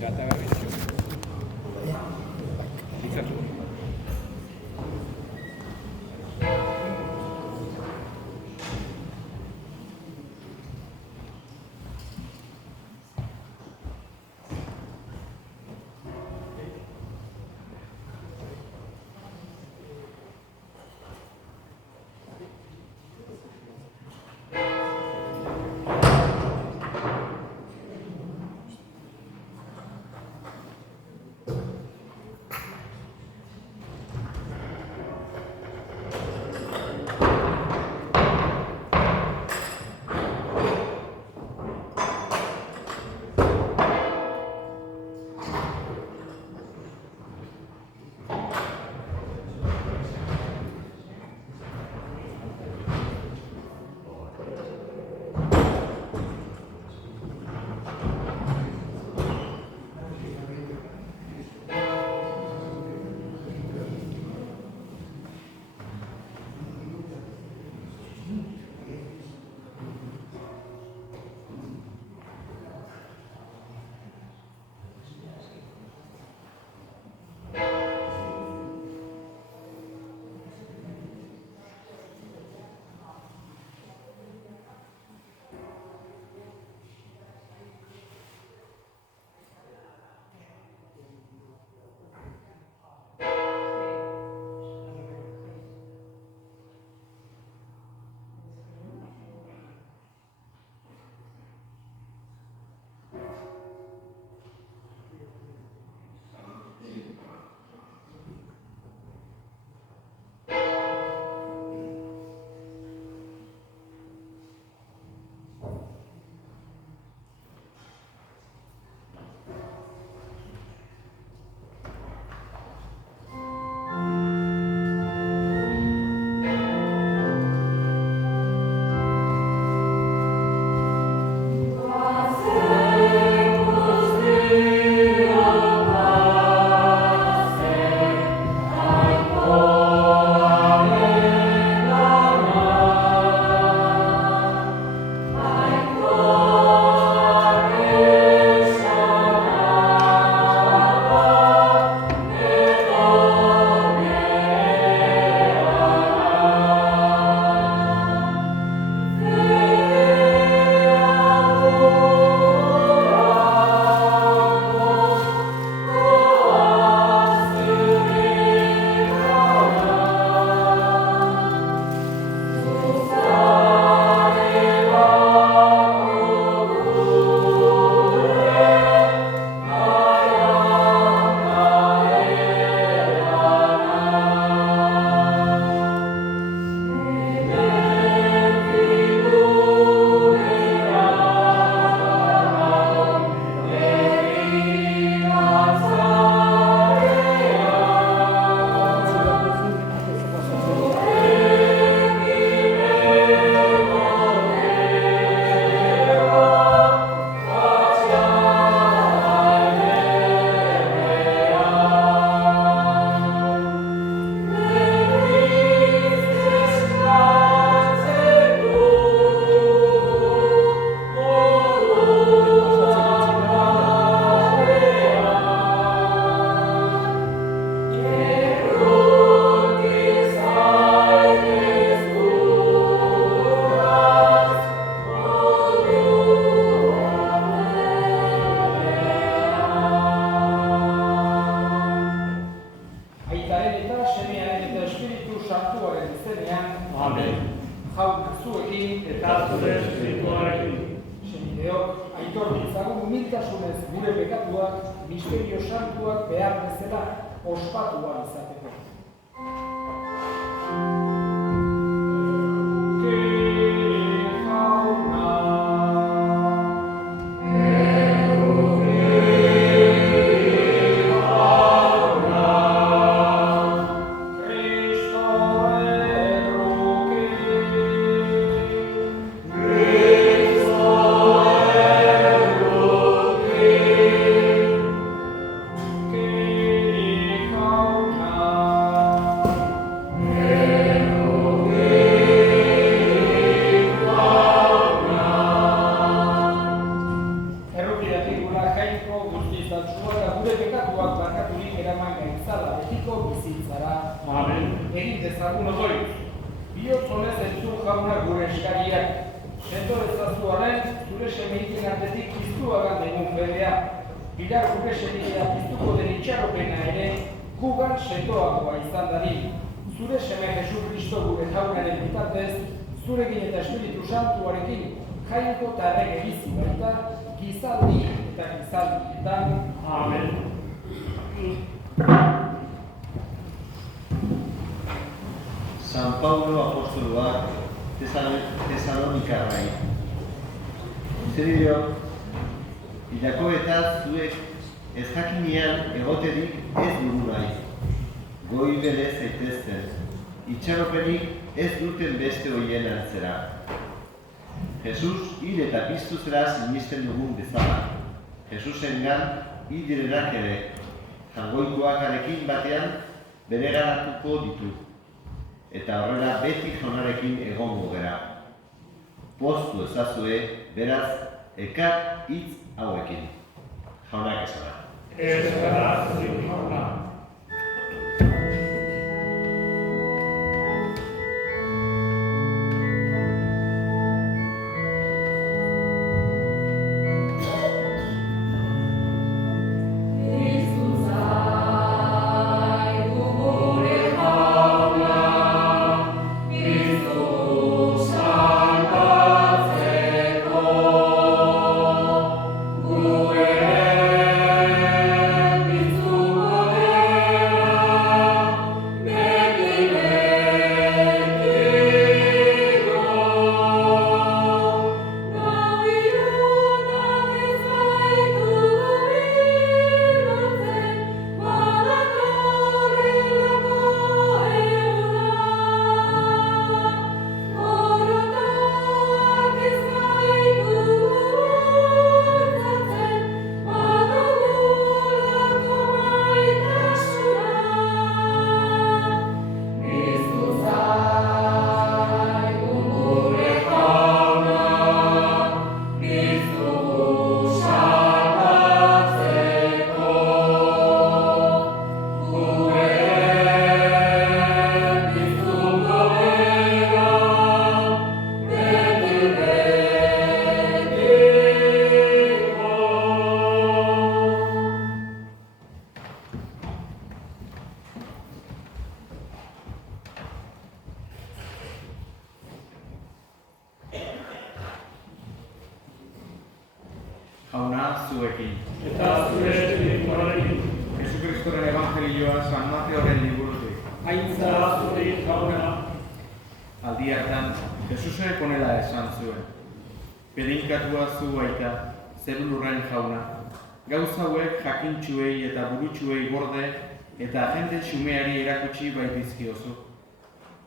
Jata garritxo. Itzatu. misterio santuak behar bezala ospatuan izateko. Amen. guztiz antzua eta gure bekatuak barkaturik eraman gaitzala betiko bizitzara. Amen. Egin dezagun otoiz. Bihotz honez entzun jauna gure eskariak. Sendo ezazu arren, zure semeikin artetik piztuagan degun fedea. Bilar gure semeikia piztuko den itxaropena ere, gugan sendoagoa izan dadin. Zure seme Jesu Kristo gure jaunaren bitartez, zurekin eta Espiritu Santuarekin, jainko eta errege bizi baita, gizaldi eta gizaldietan. Amen. San Paulo apostoloak Tesalonikarrai. Zer dio, hilako eta zuek ez jakinean egoterik ez dugu nahi. Goi bere zaitezten, itxaropenik ez duten beste hoien antzera. Jesus hil eta piztu zera sinisten dugun bezala. Jesusengan hil direnak ere, jangoikoakarekin batean bereganatuko ditu. Eta horrela beti jaunarekin egongo gera. Poztu ezazue, beraz, ekar hitz hauekin. Jaunak esana. Eskerrak zuen jauna. Jauna zuekin. Eta zure espirituarekin. Jesucristoren Evangelioa San Mateoren liburutik. Aintza zure jauna. Aldi hartan, Jesusek honela esan zuen. Pedinkatua zu baita, zebulurren jauna. Gauza hauek jakintxuei eta burutxuei gorde eta jende xumeari erakutsi baitizkiozu.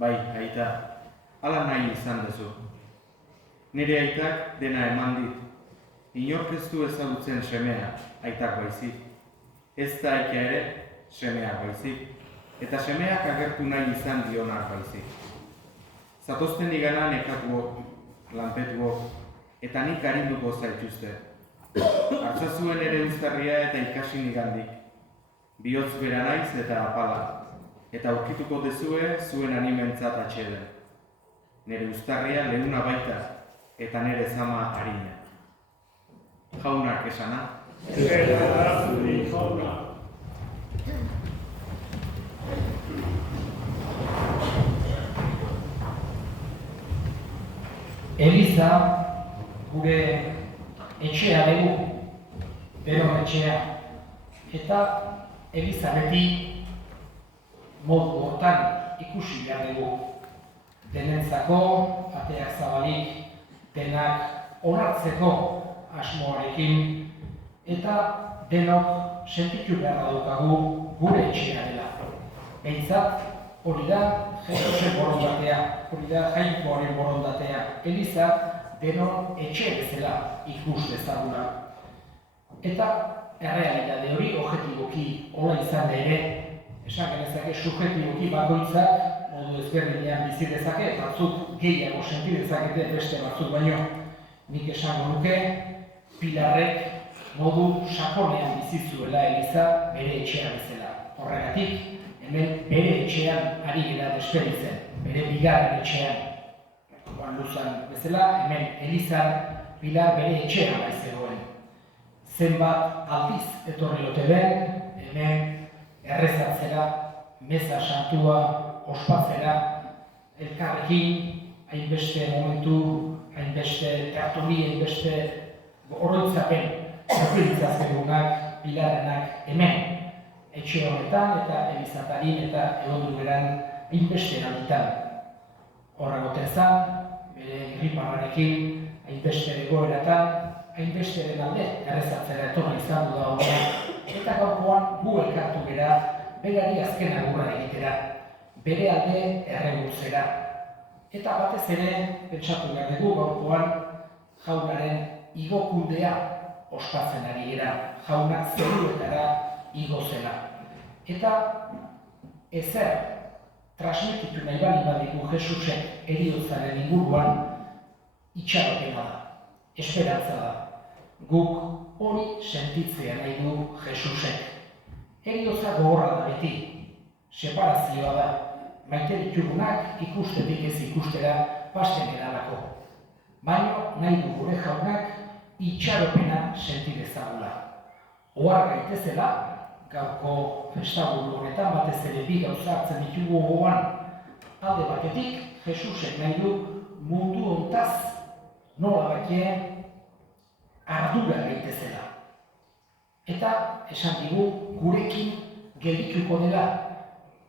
Bai, aita, hala nahi izan dezu. Nire aitak dena eman dit. Inork ez du ezagutzen semea, aitak baizik. Ez da aita ere, semea baizik. Eta semeak agertu nahi izan dionak baizik. Zatozten igana nekatuok, lanpetuok, eta nik arinduko zaituzte. Hartzazuen ere uztarria eta ikasi nigandik. Bihotz bera naiz eta apala, eta aurkituko dezue zuen animentzat atxeden. Nere uztarria leuna baita, eta nere zama harina. Jaunak esana. Eskerrak zure jauna. Eliza gure etxea dugu, denon etxea. Eta Eliza beti modu hortan ikusi behar dugu. Denentzako, ateak zabalik, denak onartzeko asmoarekin, eta denok sentitu behar daukagu gure etxea dela. Behintzat, hori da Jesusen borondatea, hori da jainkoaren borondatea. Eliza denon etxe bezala ikus dezaguna. Eta errealitate hori objektiboki hola izan da ere, esan genezake subjektiboki bakoitzak modu ezberdinean bizi dezake, batzuk gehiago senti dezakete beste batzuk baino. Nik esango nuke, Pilarrek modu sakonean bizi zuela Eliza bere etxean bezala. Horregatik, hemen bere etxean ari gara despeditzen, bere bigarren etxean. Juan Luzan bezala, hemen Elizan Pilar bere etxean bai zegoen. Zenbat aldiz etorri ote den, hemen errezatzera, meza santua, ospatzera, elkarrekin, hainbeste momentu, hainbeste tertuli, hainbeste oroitzapen, zerbiltzazegunak, Pilarenak hemen, etxe honetan eta Elizatarin eta Egondugeran hainbeste eraditan. Horregoten zan, bere irriparrarekin, hainbeste egoeratan, hainbesteren alde errezatzera etorri izan du da horrean, eta gaurkoan gu elkartu gera, berari azken agurra egitera, bere alde erregutzera. Eta batez ere, pentsatu behar dugu gaurkoan, jaunaren igokundea ospatzen ari gera, jauna zeruetara igo zela. Eta ezer transmititu nahi bali badigu Jesusek heriotzaren inguruan itxaropena da, esperantza da. Guk hori sentitzea nahi du Jesusek. Heriotza gogorra da beti, separazioa da, maite ditugunak ikustetik ez ikustera pasten eralako. Baina nahi du gure jaunak itxaropena senti dezagula. Ohar gaitezela, gaurko festaburu honetan batez ere bi gauza hartzen ditugu gogoan. Alde batetik, Jesusek nahi du mundu hontaz nola bakien ardura gaitezela. Eta esan digu gurekin geldituko dela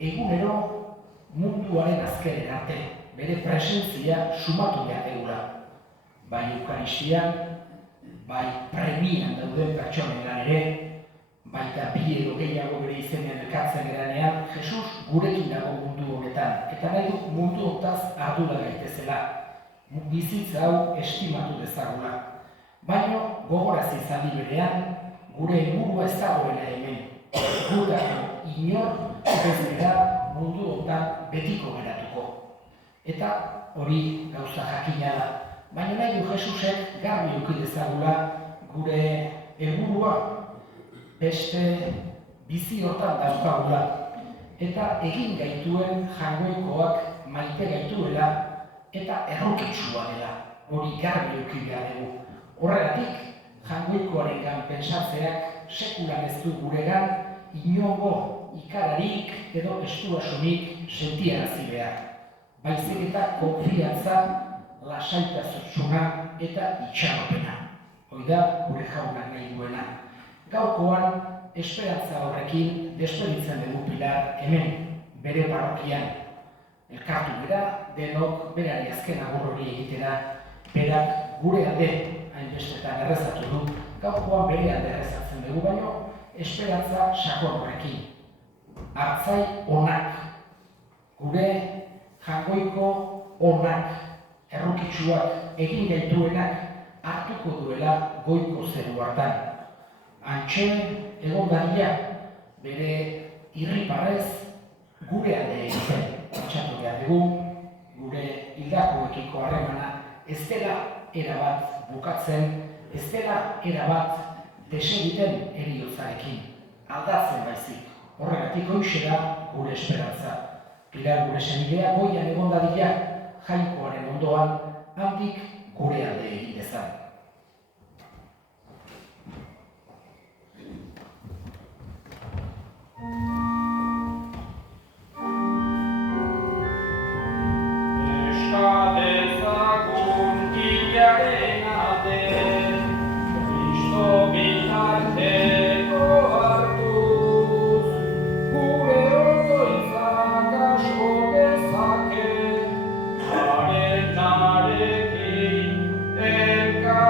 egunero munduaren azkenen arte, bere presentzia sumatu behar degula. Bai Eukaristian, bai premian dauden pertsonengan ere, baita bi edo gehiago bere izenean elkartzen geranean, Jesus gurekin dago mundu honetan, eta nahi du mundu hontaz ardura gaitezela, bizitza hau estimatu dezagula. Baina gogorazi zaldi berean, gure helburua ez dagoela hemen. Gutako inor ez dira mundu honetan betiko geratuko. Eta hori gauza jakina da. Baina nahi du Jesusek garbi eduki dezagula gure helburua beste bizi hortan daukagula. Eta egin gaituen jangoikoak maite gaituela eta errokitsua dela. Hori garbi eduki behar dugu. Horregatik, jangoikoarengan pentsatzeak sekulan ez du guregan inongo ikararik edo estuasunik sentiarazi behar. Baizik eta konfiantza, lasaitasuna eta itxaropena. Hoi da gure jaunak nahi duena. Gaurkoan, esperantza horrekin despeditzen dugu Pilar hemen, bere parrokian. Elkartu bera, denok berari azken agur hori egitera, berak gure alde hainbestetan errezatu du, gaurkoan bere alde errezatzen dugu, baino esperantza sakon horrekin. Hartzai onak, gure jangoiko onak, errokitsuak egin gaituenak hartuko duela goiko zeru hartan. Antxe egon daria bere irriparrez gure alde egiten. Pentsatu behar dugu, gure hildakoekiko harremana ez dela erabat bukatzen, ez dela erabat desegiten heriotzarekin, aldatzen baizik. Horregatik hoixe da gure esperantza. Pilar gure senidea goian egon dadila, jainkoaren ondoan, handik gure alde egin dezan. Enka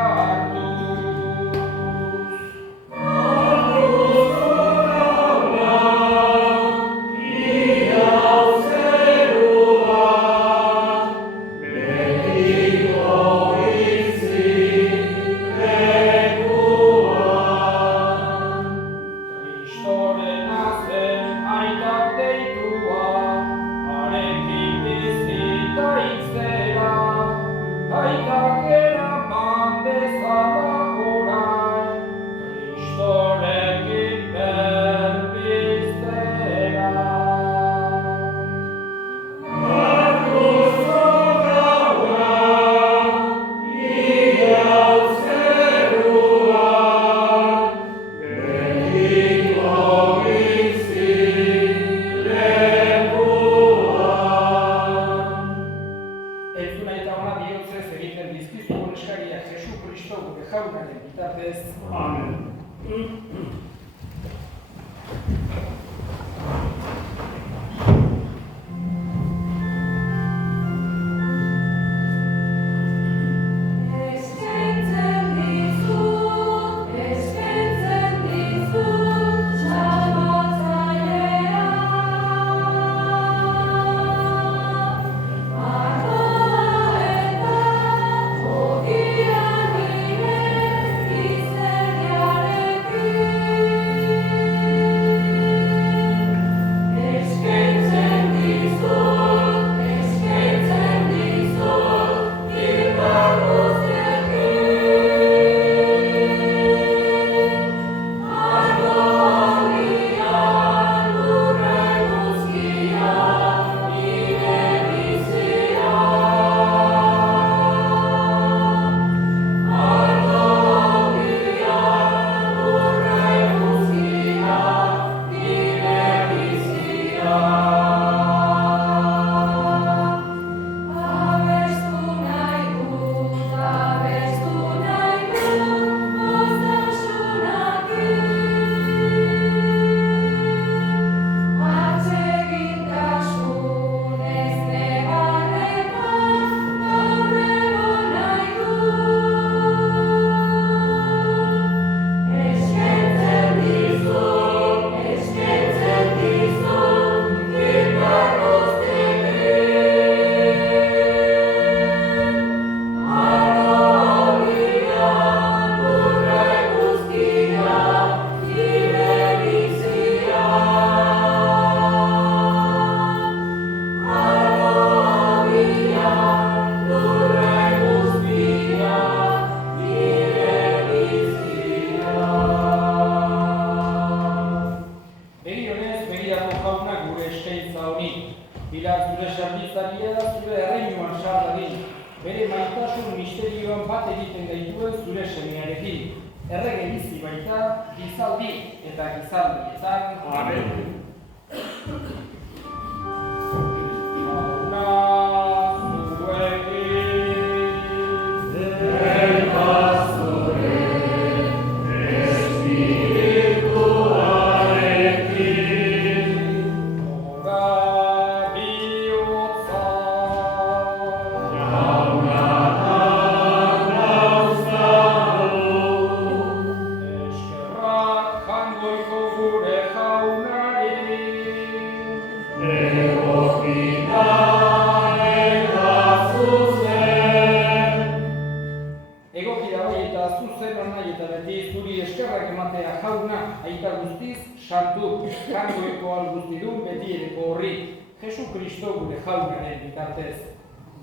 ministerioan bat egiten gaituen zure semearekin. Errege bizi baita, gizaldi eta gizaldietan. Amen.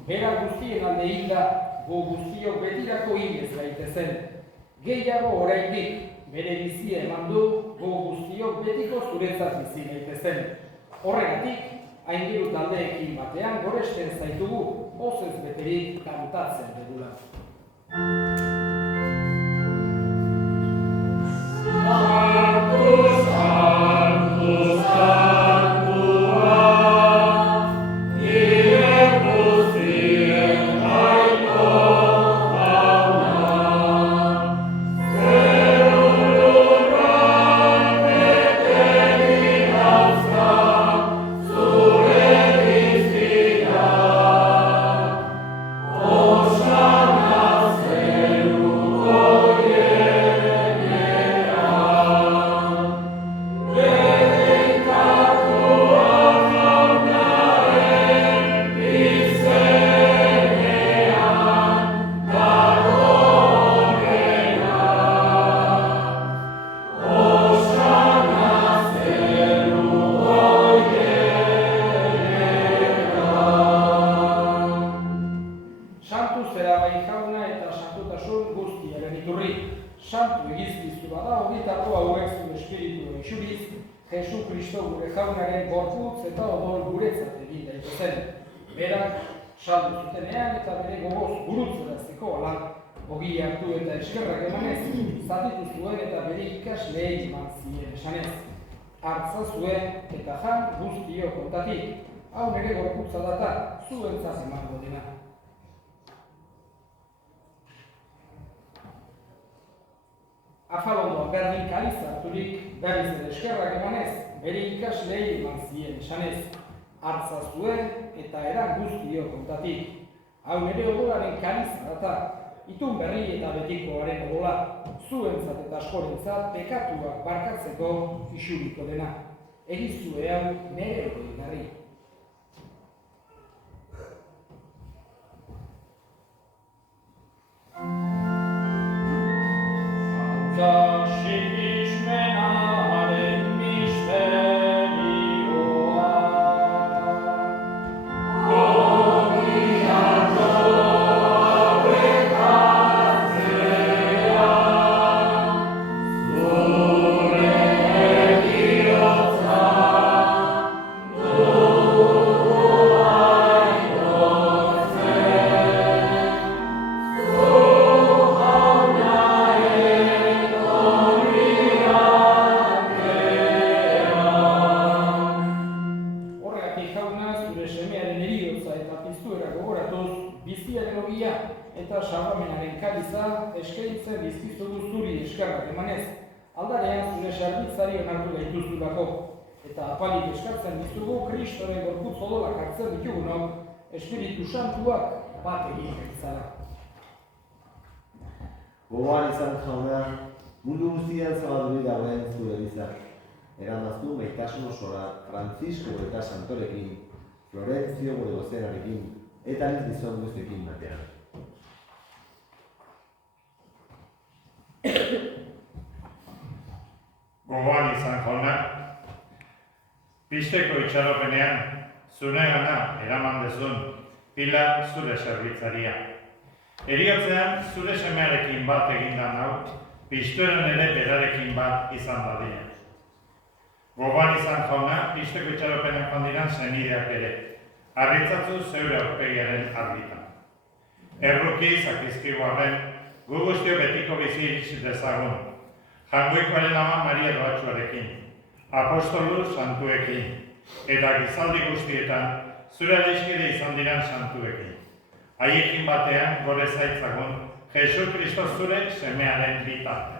Bera guztien alde hilda, gu guztiok betirako hilez gaitezen. Gehiago oraindik, bere bizia eman du, gu guztiok betiko zuretzat bizi gaitezen. Horregatik, aingeru taldeekin batean goresten zaitugu, pozez beterik kantatzen dugula. Afalondoan berdin kaliz harturik, berriz ere eskerrak emanez, bere ikasleei eman zien esanez. Hartza zuen eta eran guztiok kontatik. Hau nire odolaren kaliza data, itun berri eta betikoaren odola, zuentzat eta askorentzat pekatuak barkatzeko isuriko dena. Egizue hau nire eginarri. Espiritu Santuak bat egin gaitzara. Gogoan izan jauna, mundu guztian zabaldurik dagoen zure eliza. Eramaztu maitasun osora Francisco eta Santorekin, Florentzio gure gozenarekin, eta ez gizon guztiekin batean. Gogoan izan jauna, pisteko itxaropenean, zuregana eraman dezun, pila zure zerbitzaria. Eriotzean, zure semearekin bat egindan hau, pistoren ere berarekin bat izan dadila. Gogoan izan jauna, pisteko itxaropenak handiran zenideak ere, harritzatzu zeure aurpegiaren argitan. Erruki zakizkigu arren, gu guztio betiko bizi iritsi dezagun. Jangoikoaren ama Maria Doatxuarekin, apostolu santuekin, eta gizaldi guztietan zure adiskide izan diran santuekin. Haiekin batean gore zaitzagun, Jesu Kristo zure semearen bitartez.